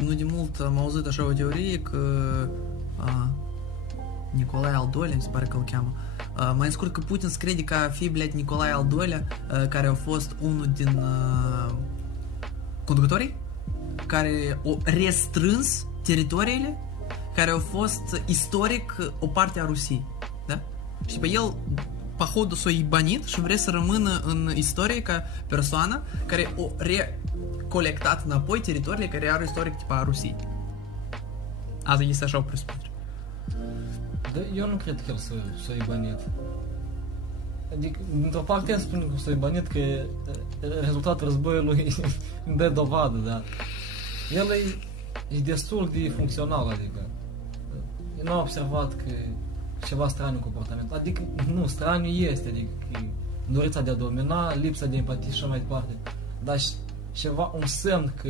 nu de mult am auzit așa o teorie că Nicolae al II-lea, mi se pare că îl cheamă, mai scurt că Putin se crede ca fi, blядь, Nicolae al II-lea, care a fost unul din conducătorii care au restrâns teritoriile care au fost istoric o parte a Rusiei, da? Și pe el походу s-a ibanit și vrea să rămână în istorie ca persoană care o recolectat înapoi teritoriile care au istoric tipa a Rusiei. Asta este așa o presupunere. Da, eu nu cred că el s-a ibanit. Adică, într-o parte, spun că s-a ibanit că rezultatul războiului îmi dă dovadă, dar el e destul de funcțional, adică eu nu am observat că ceva straniu în comportament. Adică, nu, straniu este, adică dorința de a domina, lipsa de empatie și așa mai departe, dar ceva, un semn că